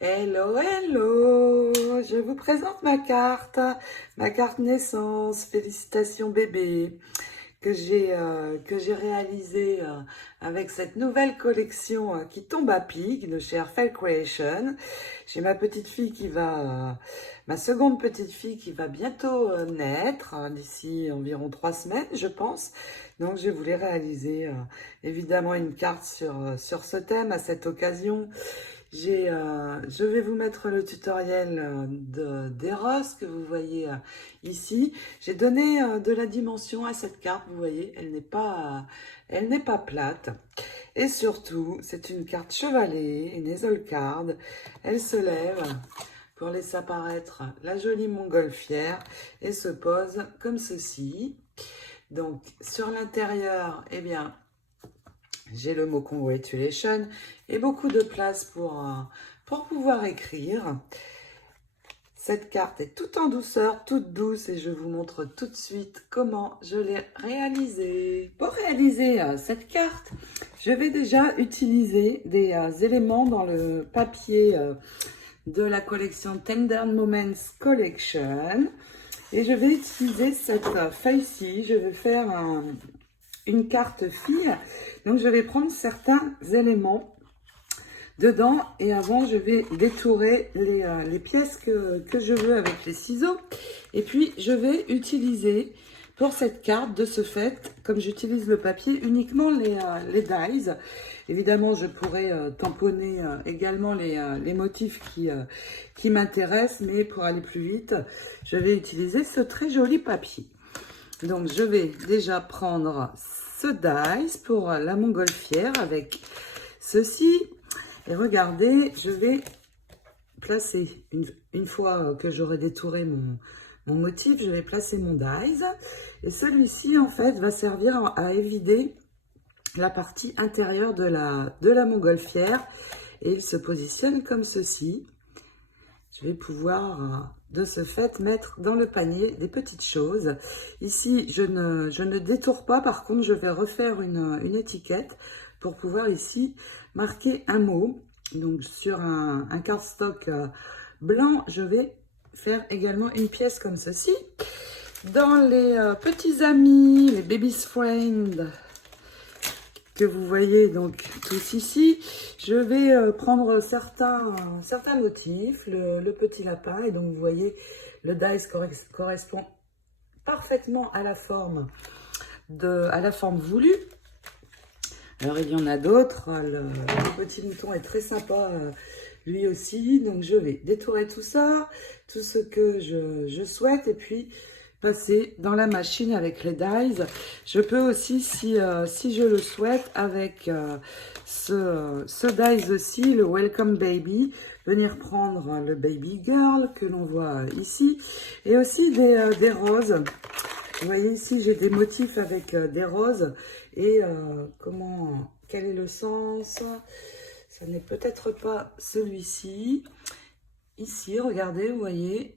Hello, hello! Je vous présente ma carte naissance. Félicitations bébé, que j'ai réalisée avec cette nouvelle collection qui tombe à pic de chez Airfell Creation. J'ai ma petite fille ma seconde petite fille qui va bientôt naître, d'ici environ 3 semaines, je pense. Donc je voulais réaliser évidemment une carte sur ce thème à cette occasion. Je vais vous mettre le tutoriel d'Eros que vous voyez ici. J'ai donné de la dimension à cette carte, vous voyez, elle n'est pas plate. Et surtout, c'est une carte chevalet, une Hazel card. Elle se lève pour laisser apparaître la jolie montgolfière et se pose comme ceci. Donc, sur l'intérieur, eh bien, j'ai le mot congratulation et beaucoup de place pour pouvoir écrire. Cette carte est toute en douceur, toute douce et je vous montre tout de suite comment je l'ai réalisée. Pour réaliser cette carte, je vais déjà utiliser des éléments dans le papier de la collection Tender Moments Collection. Et je vais utiliser cette feuille-ci. Je vais faire une carte fille. Donc, je vais prendre certains éléments dedans et avant, je vais détourer les pièces que je veux avec les ciseaux. Et puis, je vais utiliser pour cette carte, de ce fait, comme j'utilise le papier, uniquement les dies. Évidemment, je pourrais tamponner également les motifs qui m'intéressent, mais pour aller plus vite, je vais utiliser ce très joli papier. Donc, je vais déjà prendre ce dice pour la montgolfière avec ceci. Et regardez, je vais placer, une fois que j'aurai détouré mon motif, je vais placer mon dice. Et celui-ci, en fait, va servir à évider la partie intérieure de la montgolfière. Et il se positionne comme ceci. Je vais pouvoir, de ce fait, mettre dans le panier des petites choses. Ici, je ne détourne pas. Par contre, je vais refaire une étiquette pour pouvoir ici marquer un mot. Donc, sur un cardstock blanc, je vais faire également une pièce comme ceci. Dans les petits amis, les baby's friend que vous voyez donc tous ici, je vais prendre certains motifs, le petit lapin, et donc vous voyez le dice correspond parfaitement à la forme voulue. Alors il y en a d'autres, le petit mouton est très sympa lui aussi, donc je vais détourer tout ça, tout ce que je souhaite, et puis passer dans la machine avec les dies. Je peux aussi, si je le souhaite, avec ce dies aussi, le Welcome Baby, venir prendre le Baby Girl que l'on voit ici, et aussi des roses. Vous voyez ici, j'ai des motifs avec des roses, et quel est le sens? Ça n'est peut-être pas celui-ci. Ici, regardez, vous voyez,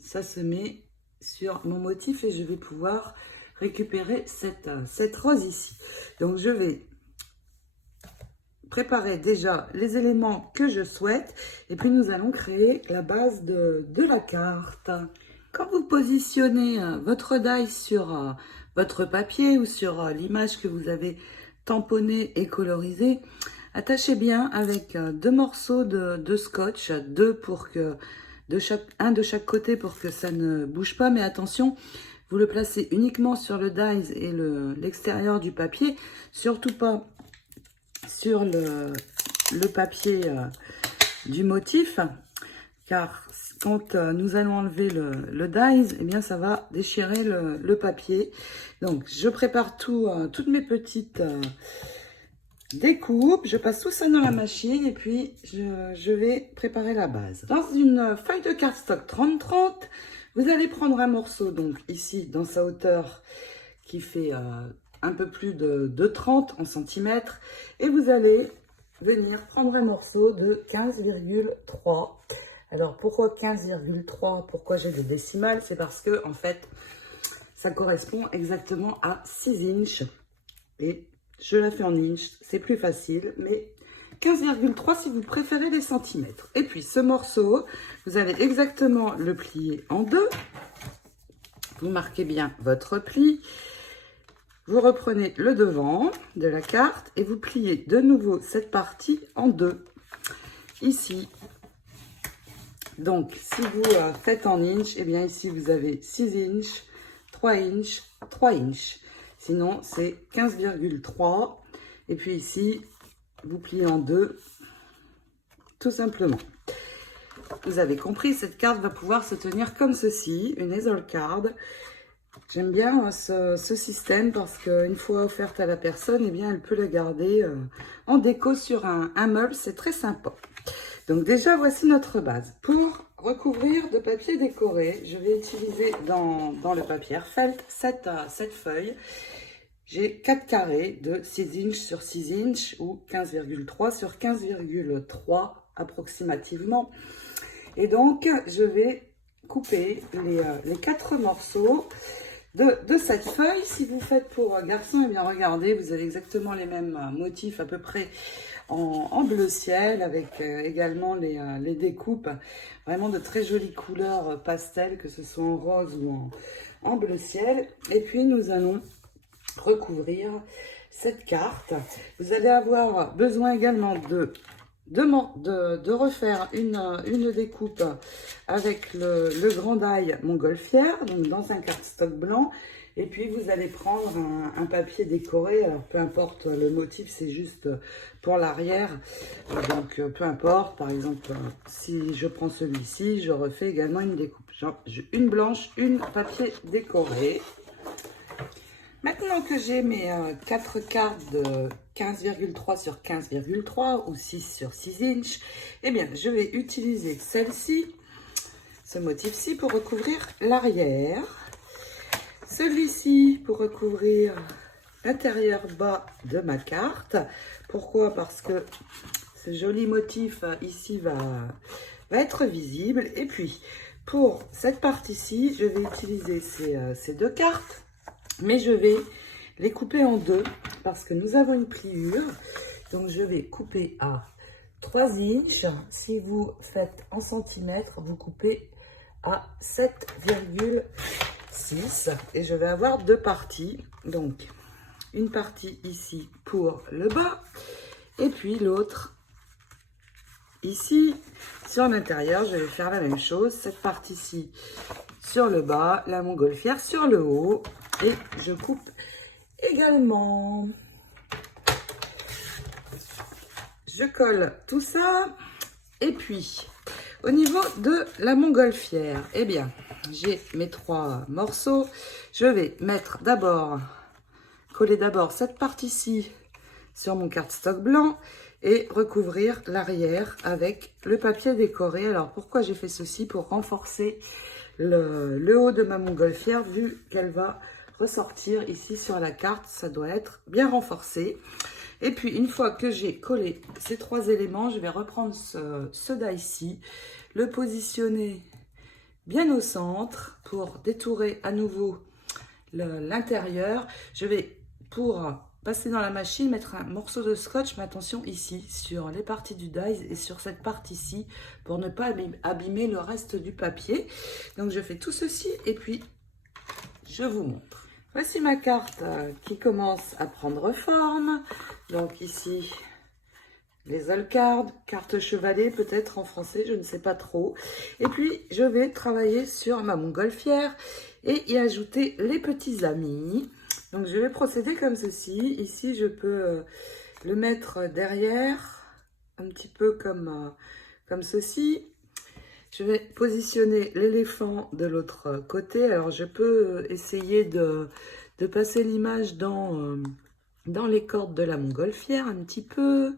ça se met sur mon motif et je vais pouvoir récupérer cette rose ici. Donc, je vais préparer déjà les éléments que je souhaite et puis nous allons créer la base de la carte. Quand vous positionnez votre die sur votre papier ou sur l'image que vous avez tamponnée et colorisée, attachez bien avec 2 morceaux de scotch, un de chaque côté pour que ça ne bouge pas, mais attention, vous le placez uniquement sur le dies et l'extérieur du papier, surtout pas sur le papier du motif, car quand nous allons enlever le dies, eh bien ça va déchirer le papier. Donc je prépare toutes mes petites découpe, je passe tout ça dans la machine et puis je vais préparer la base. Dans une feuille de cardstock 30-30, vous allez prendre un morceau, donc ici dans sa hauteur qui fait un peu plus de 30 en centimètres, et vous allez venir prendre un morceau de 15,3. Alors pourquoi 15,3? Pourquoi j'ai le décimal? C'est parce que en fait ça correspond exactement à 6 inches et je la fais en inch, c'est plus facile, mais 15,3 si vous préférez les centimètres. Et puis ce morceau, vous allez exactement le plier en deux. Vous marquez bien votre pli. Vous reprenez le devant de la carte et vous pliez de nouveau cette partie en deux. Ici, donc si vous faites en inch, et bien ici vous avez 6 inches, 3 inches, 3 inches. Sinon c'est 15,3. Et puis ici, vous pliez en deux, tout simplement. Vous avez compris, cette carte va pouvoir se tenir comme ceci, une Hazel card. J'aime bien ce système parce qu'une fois offerte à la personne, eh bien, elle peut la garder en déco sur un meuble. C'est très sympa. Donc déjà, voici notre base. Pour recouvrir de papier décoré, je vais utiliser dans le papier felt cette feuille. J'ai 4 carrés de 6 inches sur 6 inches ou 15,3 sur 15,3 approximativement. Et donc, je vais couper les 4 morceaux de cette feuille. Si vous faites pour garçon, eh bien regardez, vous avez exactement les mêmes motifs à peu près en bleu ciel, avec également les découpes, vraiment de très jolies couleurs pastel, que ce soit en rose ou en bleu ciel. Et puis nous allons recouvrir cette carte. Vous allez avoir besoin également de refaire une découpe avec le grand die montgolfière, donc dans un cardstock blanc. Et puis vous allez prendre un papier décoré, alors peu importe le motif, c'est juste pour l'arrière. Donc peu importe, par exemple, si je prends celui-ci, je refais également une découpe. Genre, une blanche, une papier décoré. Maintenant que j'ai mes 4 cartes de 15,3 sur 15,3 ou 6 sur 6 inches, eh bien, je vais utiliser celle-ci, ce motif-ci, pour recouvrir l'arrière. Celui-ci pour recouvrir l'intérieur bas de ma carte. Pourquoi? Parce que ce joli motif ici va être visible. Et puis, pour cette partie-ci, je vais utiliser ces 2 cartes. Mais je vais les couper en deux parce que nous avons une pliure. Donc, je vais couper à 3 inches. Si vous faites en centimètres, vous coupez à 7,6. Et je vais avoir 2 parties. Donc, une partie ici pour le bas. Et puis l'autre ici sur l'intérieur. Je vais faire la même chose. Cette partie-ci sur le bas, la montgolfière sur le haut. Et je coupe également. Je colle tout ça. Et puis, au niveau de la montgolfière, eh bien, j'ai mes 3 morceaux. Je vais coller d'abord cette partie-ci sur mon cardstock blanc et recouvrir l'arrière avec le papier décoré. Alors, pourquoi j'ai fait ceci? Pour renforcer le haut de ma montgolfière, vu qu'elle va ressortir ici sur la carte, ça doit être bien renforcé. Et puis une fois que j'ai collé ces 3 éléments, je vais reprendre ce die-ci, le positionner bien au centre pour détourer à nouveau l'intérieur. Je vais, pour passer dans la machine, mettre un morceau de scotch, mais attention ici, sur les parties du die et sur cette partie-ci, pour ne pas abîmer le reste du papier. Donc je fais tout ceci et puis je vous montre. Voici ma carte qui commence à prendre forme. Donc ici, les all cards, carte chevalet peut-être en français, je ne sais pas trop. Et puis, je vais travailler sur ma montgolfière et y ajouter les petits amis. Donc, je vais procéder comme ceci. Ici, je peux le mettre derrière, un petit peu comme ceci. Je vais positionner l'éléphant de l'autre côté. Alors, je peux essayer de passer l'image dans les cordes de la montgolfière un petit peu.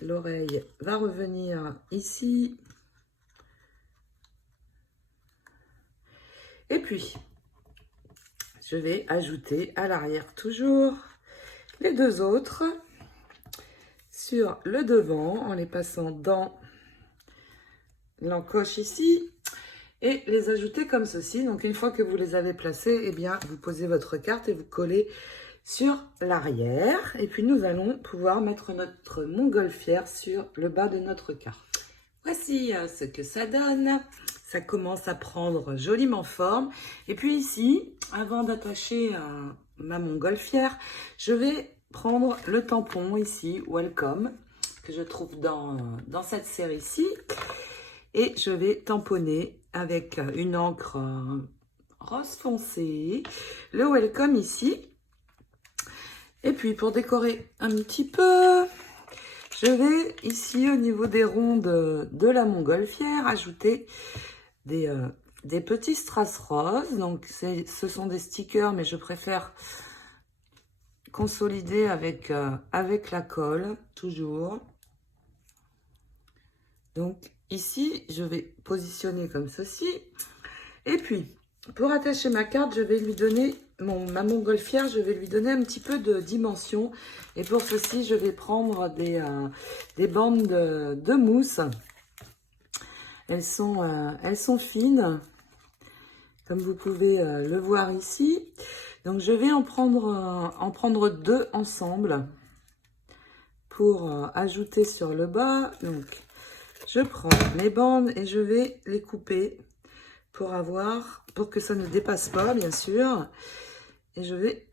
L'oreille va revenir ici. Et puis, je vais ajouter à l'arrière toujours les 2 autres sur le devant en les passant dans l'encoche ici et les ajouter comme ceci. Donc une fois que vous les avez placés, eh bien vous posez votre carte et vous collez sur l'arrière. Et puis nous allons pouvoir mettre notre montgolfière sur le bas de notre carte. Voici ce que ça donne. Ça commence à prendre joliment forme. Et puis ici, avant d'attacher ma montgolfière, je vais prendre le tampon ici, Welcome, que je trouve dans cette série-ci. Et je vais tamponner avec une encre rose foncé, le Welcome ici. Et puis pour décorer un petit peu, je vais ici au niveau des ronds de la montgolfière ajouter des petits strass roses. Donc ce sont des stickers, mais je préfère consolider avec la colle, toujours. Donc ici, je vais positionner comme ceci. Et puis, pour attacher ma carte, je vais lui donner, ma montgolfière, je vais lui donner un petit peu de dimension. Et pour ceci, je vais prendre des bandes de mousse. Elles sont fines, comme vous pouvez le voir ici. Donc, je vais en prendre 2 ensemble pour ajouter sur le bas. Donc, je prends mes bandes et je vais les couper pour que ça ne dépasse pas, bien sûr. Et je vais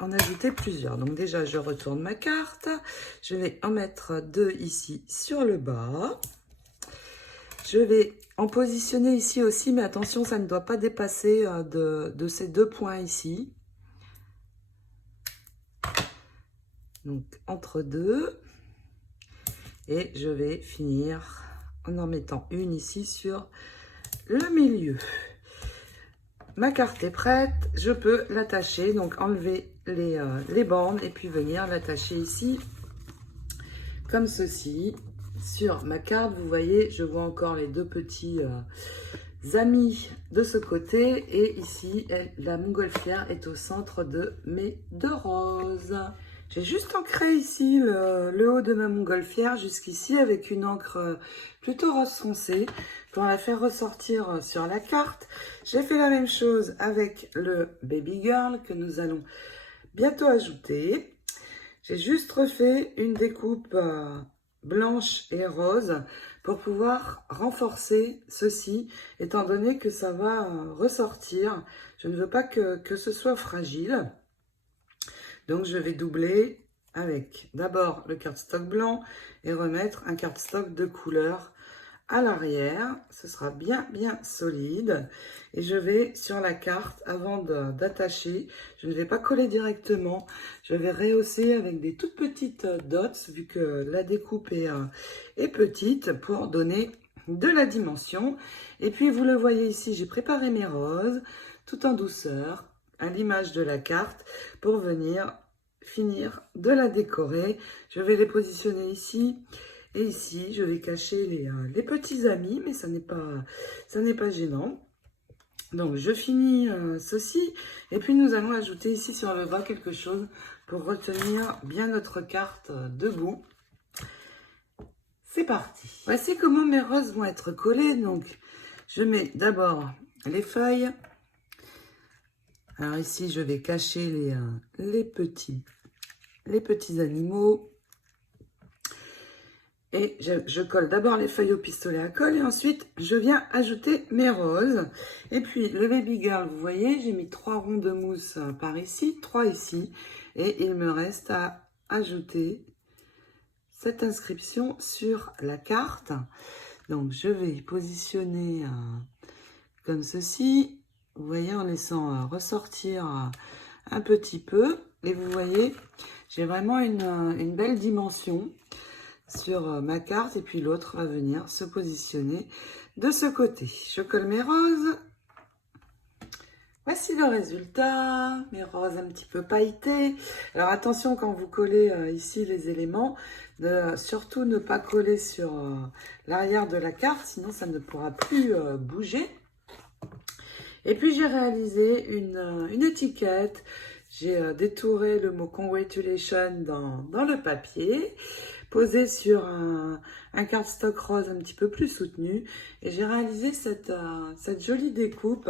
en ajouter plusieurs. Donc déjà, je retourne ma carte. Je vais en mettre 2 ici sur le bas. Je vais en positionner ici aussi, mais attention, ça ne doit pas dépasser de ces 2 points ici. Donc, entre 2. Et je vais finir en mettant une ici sur le milieu. Ma carte est prête, je peux l'attacher, donc enlever les bandes et puis venir l'attacher ici, comme ceci. Sur ma carte, vous voyez, je vois encore les 2 petits amis de ce côté. Et ici, la montgolfière est au centre de mes 2 roses. J'ai juste ancré ici le haut de ma montgolfière jusqu'ici avec une encre plutôt rose foncé pour la faire ressortir sur la carte. J'ai fait la même chose avec le Baby Girl que nous allons bientôt ajouter. J'ai juste refait une découpe blanche et rose pour pouvoir renforcer ceci, étant donné que ça va ressortir. Je ne veux pas que ce soit fragile. Donc, je vais doubler avec d'abord le cardstock blanc et remettre un cardstock de couleur à l'arrière. Ce sera bien solide. Et je vais sur la carte, avant d'attacher, je ne vais pas coller directement. Je vais rehausser avec des toutes petites dots, vu que la découpe est petite, pour donner de la dimension. Et puis, vous le voyez ici, j'ai préparé mes roses, tout en douceur, à l'image de la carte, pour venir finir de la décorer. Je vais les positionner ici et ici. Je vais cacher les petits amis, mais ça n'est pas gênant. Donc je finis ceci et puis nous allons ajouter ici sur le bas quelque chose pour retenir bien notre carte debout. C'est parti. Voici comment mes roses vont être collées. Donc je mets d'abord les feuilles. Alors ici, je vais cacher les petits animaux. Et je colle d'abord les feuilles au pistolet à colle et ensuite, je viens ajouter mes roses. Et puis, le Baby Girl, vous voyez, j'ai mis 3 ronds de mousse par ici, 3 ici. Et il me reste à ajouter cette inscription sur la carte. Donc, je vais positionner comme ceci. Vous voyez, en laissant ressortir un petit peu. Et vous voyez, j'ai vraiment une belle dimension sur ma carte. Et puis l'autre va venir se positionner de ce côté. Je colle mes roses. Voici le résultat. Mes roses un petit peu pailletées. Alors attention quand vous collez ici les éléments. Surtout ne pas coller sur l'arrière de la carte. Sinon ça ne pourra plus bouger. Et puis, j'ai réalisé une étiquette. J'ai détouré le mot Congratulations dans le papier, posé sur un cardstock rose un petit peu plus soutenu. Et j'ai réalisé cette jolie découpe.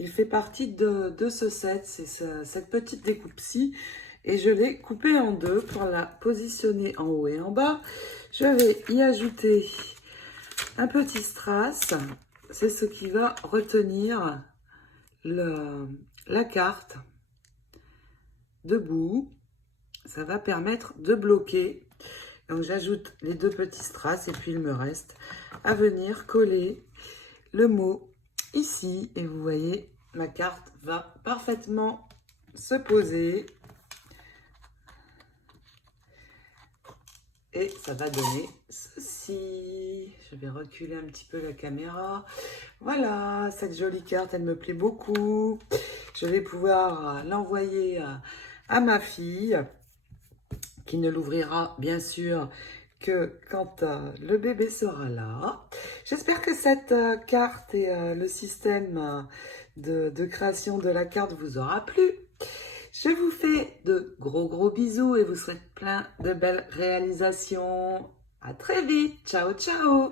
il fait partie de ce set, c'est cette petite découpe-ci. Et je l'ai coupé en deux pour la positionner en haut et en bas. Je vais y ajouter un petit strass. C'est ce qui va retenir la carte debout. Ça va permettre de bloquer. Donc j'ajoute les deux petits strass et puis il me reste à venir coller le mot ici. Et vous voyez, ma carte va parfaitement se poser. Et ça va donner ceci. Je vais reculer un petit peu la caméra. Voilà, cette jolie carte, elle me plaît beaucoup. Je vais pouvoir l'envoyer à ma fille, qui ne l'ouvrira bien sûr que quand le bébé sera là. J'espère que cette carte et le système de création de la carte vous aura plu. Je vous fais de gros bisous et vous souhaite plein de belles réalisations. À très vite. Ciao, ciao.